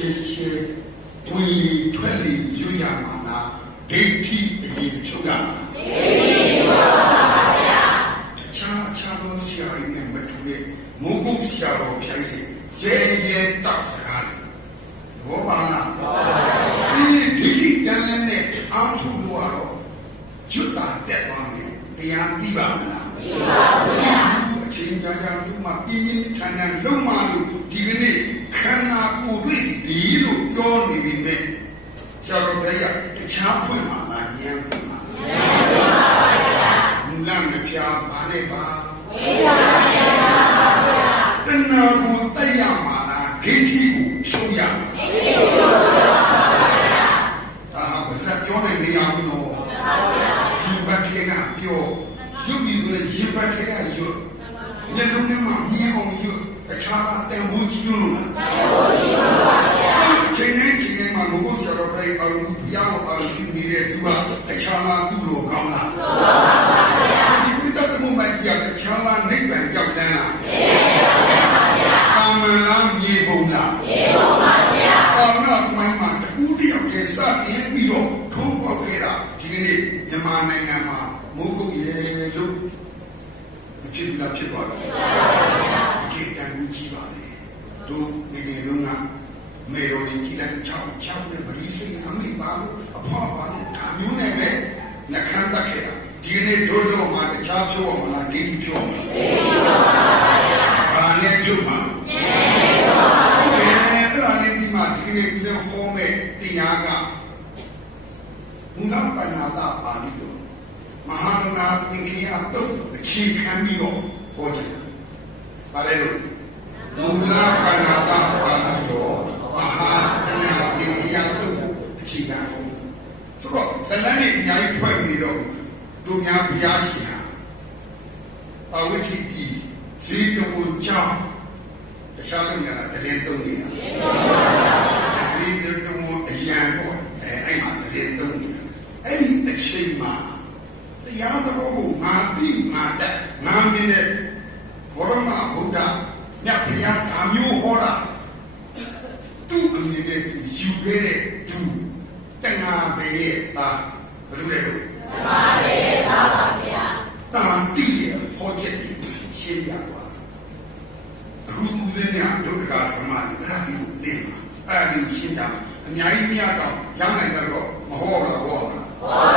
ရှေရှေတွင်လီထွက်လီယူရမှာလားဒိဋ္ဌိအရင်ချုပ်ရမှာဒိဋ္ဌိချုပ်ပါပါဗျာချာချာသောဆရာကြီးနဲ့မတူတဲ့မုဂုတ်ဆရာတော်ဖြိုင်းရဲ့ရဲရဲတောက်စကားတွေဘောပါလားဘောပါဗျာဒီဒိဋ္ဌိတန်လန်းနဲ့အာထုလို့ရတော့ကျွတ်တာတက်သွားမယ်တရားပြီးပါမလားပြီးပါဗျာအချိန်ကြာကြာဒီမှာပြင်းပြင်းထန်ထန်လုံးမလို့ဒီကနေ့ခန္ဓာကိုယ်တွေ့ဒီလို့ပြောနေပြီမဲ့ဆရာတော်ဘုရားတ ခြားဖွင့်မှာလားဉာဏ်ဖွင့်မှာဉာဏ်ဖွင့်ပါပါဗျာလမ်းမပြပါနဲ့ပါဝိပါပါဗျာတဏှာကိုတိုက်ရမှာလားဂိဋ္ဌိကိုဖြုံးရမှာဂိဋ္ဌိကိုဖြုံးပါပါဗျာအာဘာသာပြောနေနေအောင်နော်မှန်ပါဗျာရှင်ဘတ်ထေကပြောရုပ်ပြီးဆိုရင်ရှင်ဘတ်ထေကရွတ်ညလုံးထဲမှာမြင်အောင်ရွတ်တခြားတန်ဖိုးကြီးလို့လားတန်ဖိုးကြီးပါဗျာချိန်နဲ့ချိန်နဲ့ မှာဘုရားဆရာတော်ပဲအရုံဘုရားကိုအရုံပြုနေတဲ့သူကတခြားလားသူ့လိုကောင်းလား ရိုဒီကြီးလိုက်ချောင်းချောင်းနဲ့ဗလီစိတ်အမိပါလို့အဖေါ်ပါလို့ဒါမျိုးနဲ့ပဲနှခမ်းတက်ခဲ့တာဒီကနေ့တို့တော့မှတခြားပြောအောင်မလားဒီဒီပြောအောင်ဒိဋ္ဌိပြောပါဗျာဘာနဲ့ပြောမှာဉာဏ်နဲ့ပြောပါဗျာအဲ့ဒါနဲ့ဒီမှာဒီကနေ့ပြောဟောမဲ့တရားကမူလပဏာတပါဠိတော်မဟာရဏသင်္ခေယတုတ်အခြေခံပြီးတော့ဟောကြတယ်။ဘာလဲလို့မူလပဏာတပါဠိတော်မဟာရဏသင်္ခေယတုတ်အခြေခံဟော ဆိုတော့ဇလန်နဲ့အများကြီးဖွဲ့ပြီးတော့တို့များဘုရားရှင်ဟာအဝိထိတိဇေတဝန်ကြောင့်တခြားလို့များတရင်သုံးနေတာ။ဒီလိုတော့အရန်ပေါ့အဲအဲ့မှာတရင်သုံးနေတာအဲ့ဒီအချိန်မှာတရားတော်ကိုငါသိငါတတ်ငါမြင်တဲ့ဘောရမဘုရားမြတ်ဘုရားဓာမျိုးဟောတာသူ့အမြင်နဲ့ယူခဲ့တဲ့သူတဏှာပဲရဲ့သား ဘယ်လိုလဲလို့တဏှာပဲရဲ့သားပါဗျာတန်တိရဲ့ဟောချက်ကိုရှင်းပြပါအခုဦးဇင်းကဒုက္ခဓမ္မတွေအဲ့ဒါကိုသိမှာအဲ့ဒါကိုရှင်းပြအများကြီးမရတော့ရနိုင်တော့မဟောလားဟောလားဟောပါ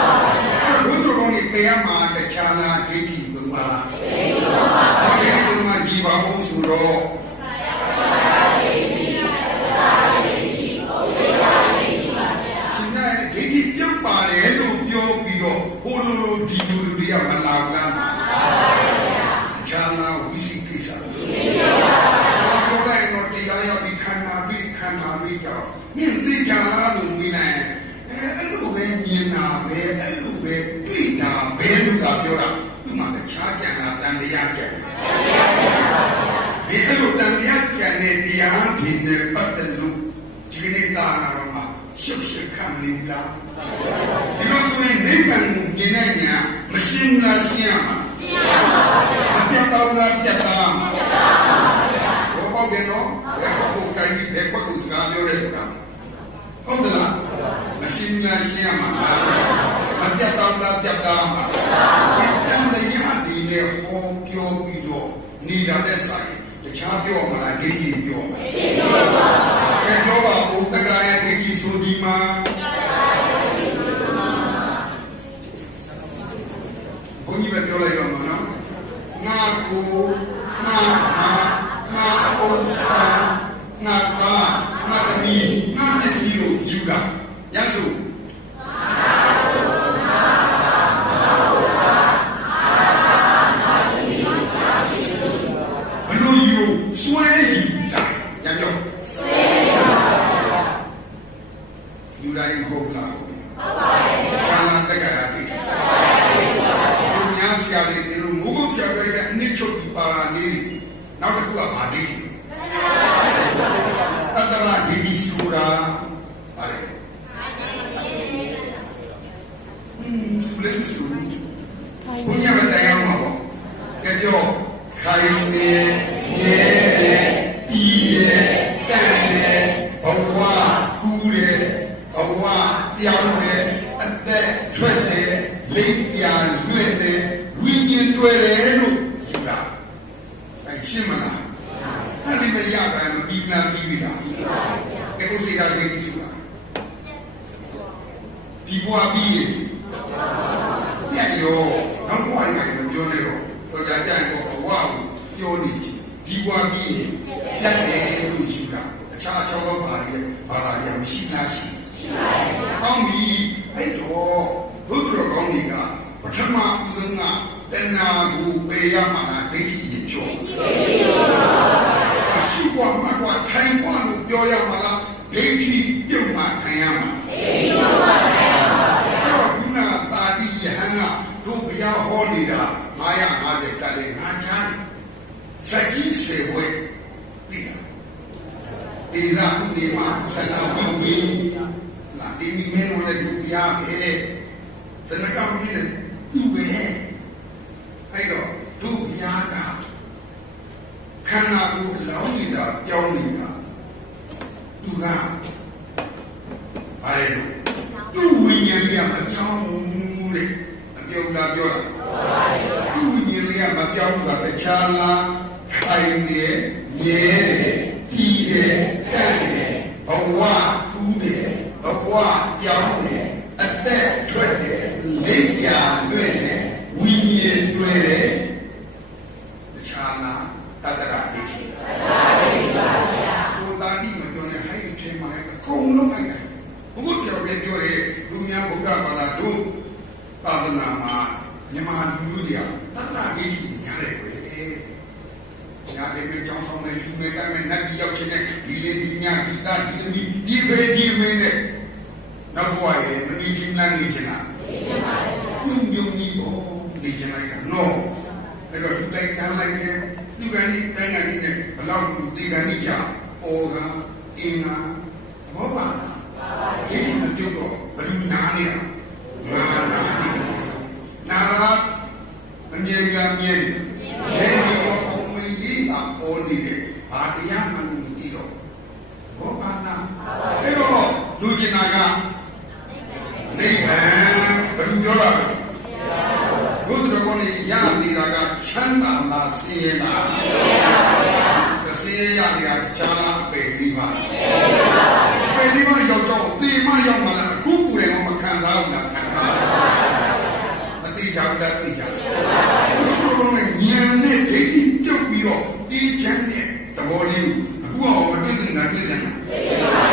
ဗျာဘုရားတော်ကြီးတရားမှာတခြားလားဒိဋ္ဌိဘုံပါလားဒိဋ္ဌိဘုံပါဗျာဒီဘုံမှာကြည်ပါအောင်ဆိုတော့ ရှက်ခံနေလားဒီလိုဆိုရင်နိဗ္ဗာန်ကိုမြင်တဲ့ညာမရှင်းလားရှင်းရမှာရှင်းရပါဗျာအပြတ်တော်လားပြတ်တာမှာပြတ်တာပါဗျာဘောပေါက်တယ်နော်ဘယ်ကိုတိုင်းဒီဘယ်ကိုစကားပြောရဲဆိုတာဟုတ်သလားမရှင်းလားရှင်းရမှာမပြတ်တော်လားပြတ်တာမှာပြတ်တယ်တရားဒီနဲ့ဟောပြောပြီးတော့နေတာတဲ့ဆိုင်တခြားပြောမှာလားဒိဋ္ဌိပြောမှာဒိဋ္ဌိပြောပါဘယ်တော့ပါဘုတက္ကရာဒိဋ္ဌိဆိုဒီမှာဘုန်းကြီးပဲပြောလိုက်တော့မှာနော်ငါကိုငါဟာငါ ဥစ္စာငါကငါသမီးငါမျက်စိကိုယူတာရ လက်စုဘုရားတရားမှာပေါ့ကြပြောခိုင်နေရဲရဲတီးရဲတန်ရဲဘဝကူးရဲဘဝပြောင်းရဲအသက်ထွက်တယ်လိမ့်ပြလွင့်တယ်ဝိညာဉ်တွေ့တယ်လို့ ပြောနေချင်ဒီဘွားပြီးရင်တက်တယ်လို့ယူတာအခြားအခြားသောဘာတွေဘာသာတွေမရှိလားရှိရှိပါဗျာဟောင်းပြီအဲ့တော့ဘုရားကောင်းတွေကပထမဦးဆုံးကတဏှာကိုပေရမှာ ဒီလာဥဒီမှာစတာဝိဝိလာဒီမီမင်းဝင်တဲ့ဘုရားပဲတနကမင်းနဲ့သူ့ပဲအဲ့တော့တို့ဘုရားကခန္ဓာကိုယ်လောင်းနေတာပြောင်းနေတာသူကဘာလဲလို့သူ့ဝိညာဉ်ကမပြောင်းဘူးတဲ့အပြုံးလာပြောတာသူ့ဝိညာဉ်ကမပြောင်းဘူးဆိုတာတခြားလားခိုင်နေမြဲတယ်ကြီးတယ်တက်တယ်ဘ ဝထူးတယ်ဘဝကြောင်းတယ်အသက်ထွက်တယ်လက်ပြလွဲ့တယ်ဝိညာဉ်တွေ့တယ်တခြားလားတတရာဒိဋ္ဌိတတရာဒိဋ္ဌိပါဗျာဘုရားတိမပြောနဲ့ဟဲ့ထဲမှာလည်းအကုန်လုံးနိုင်တယ်ဘုရားဆရာကပြောတယ်လူများဘုရားဘာသာတို့သာသနာမှာမြန်မာလူမျိုးတွေကတတရာဒိဋ္ဌိညားတယ်ကွယ် ညာလေးပဲကြောင်းဆောင်နေလူမဲကမဲနတ်ကြီးရောက်ချင်းနဲ့ဒီလေးဒီညာဒီသားဒီသမီးဒီပဲဒီမင်းနဲ့နောက်ဘဝရဲ့မနေချင်းနဲ့နေချင်တာနေချင်ပါလေညုံညုံကြီးပေါ့နေချင်လိုက်တာနော်အဲ့တော့ဒီတိုက်ကမ်းလိုက်တယ်ဒီကနေ့တိုင်းကနေနဲ့ဘလောက်ဒီကနေ့ကြာပေါ်ကအင်းကဘောပါလားဒီမပြုတ်တော့ဘယ်လိုနားနေတာငါနာနေနာရာမမြဲကမြဲတယ်ဒီရောအောင်မလေးကပေါ်နေတယ်ဘာတရားမှမသိတော့ဘောပါလားအဲ့တော့ လူကျင်နာကနိဗ္ဗာန်ဘယ်လိုပြောတာလဲဘုရားကောင်းကြီးရနေတာကချမ်းသာလားဆင်းရဲလားဆင်းရဲပါဗျာဆင်းရဲရနေတာချမ်းသာအပေပြီးပါပေပြီးပါရောက်တော့တေမရောက်မှလားအခုကိုယ်လည်းမခံစားဘူးလားခံစားမသိကြဘူးလားသိကြဘူးဘုရားကောင်းကြီးဉာဏ်နဲ့ဒိဋ္ဌိပြုတ်ပြီးတော့ဒီချမ်းတဲ့သဘောလေးကိုအခုအောင်မသိတဲ့နာသိတဲ့နာသိပါဗျာယော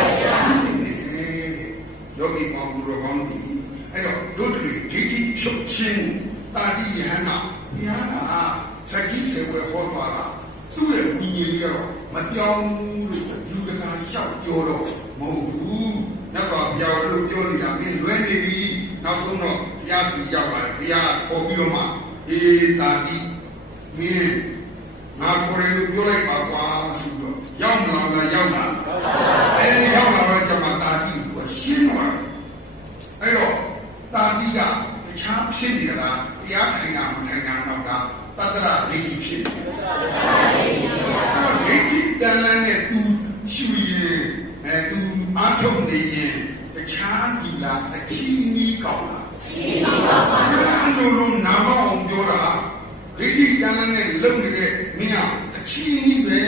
ပေါင်းဘုရားကောင်းကြီးအဲ့တော့တို့တွေဒိဋ္ဌိဖြုတ်ခြင်းတာတိယဟနာဘုရားကစัจ jि စေဝဲဟောသွားတာသူ့ရဲ့ဝိညာဉ်လေးကတော့မပြောင်းဘူးလို့ယူကနာလျှောက်ပြောတော့မဟုတ်ဘူး။နောက်တော့ပြောင်းလို့ပြောနေတာမင်းလွဲနေပြီ။နောက်ဆုံးတော့ဘုရားစီရောက်လာတယ်။ဘုရားခေါ်ပြီးတော့မှအေးတာတိမင်းငါခေါ်တယ်လို့ပြောလိုက်ပါကွာဆိုတော့ရောက်မလားလားရောက်လာ။အဲရောက်လာတော့ကျမတာတိကိုရှင်းသွားတယ်။ အဲ့တော့တာတိကတခြားဖြစ်နေလားတရားထိုင်တာမထိုင်တာတော့ကတတရဒိဋ္ဌိဖြစ်နေတယ်ဒိဋ္ဌိတန်လန်းနဲ့သူရှူရင်အဲသူအားထုတ်နေရင်တခြားဒီလားအချီးနီးကောင်းလားအချီးနီးပါပါဘုရားအလိုလိုနာမအောင်ပြောတာဒိဋ္ဌိတန်လန်းနဲ့လုံနေတဲ့မင်းကအချီးနီးပဲ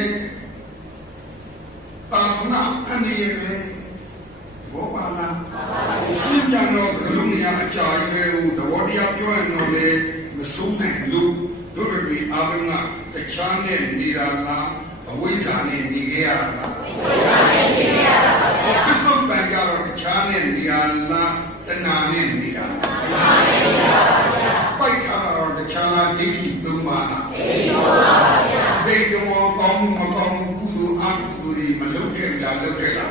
တာခဏအနေရပဲဘောပါလား ရှင်းကြတော့စလုံးနေရအကြာကြီးပဲဟိုသဘောတရားပြောရင်တော့လေမဆုံးနိုင်လို့တို့တွေအားလုံးကတခြားနဲ့နေတာလားအဝိဇ္ဇာနဲ့နေခဲ့ရတာလားအဝိဇ္ဇာနဲ့နေခဲ့ရတာပါဗျာဒီဆုံးပန်ကြတော့တခြားနဲ့နေရလားတဏှာနဲ့နေတာတဏှာနဲ့နေတာပါဗျာပိုက်ထားတော့တခြားလားဒိဋ္ဌိသုံးပါလားဒိဋ္ဌိသုံးပါပါဗျာဒိဋ္ဌိမောကောင်းမကောင်းကုသိုလ်အကုသိုလ်တွေမလုပ်ခဲ့လားလုပ်ခဲ့လား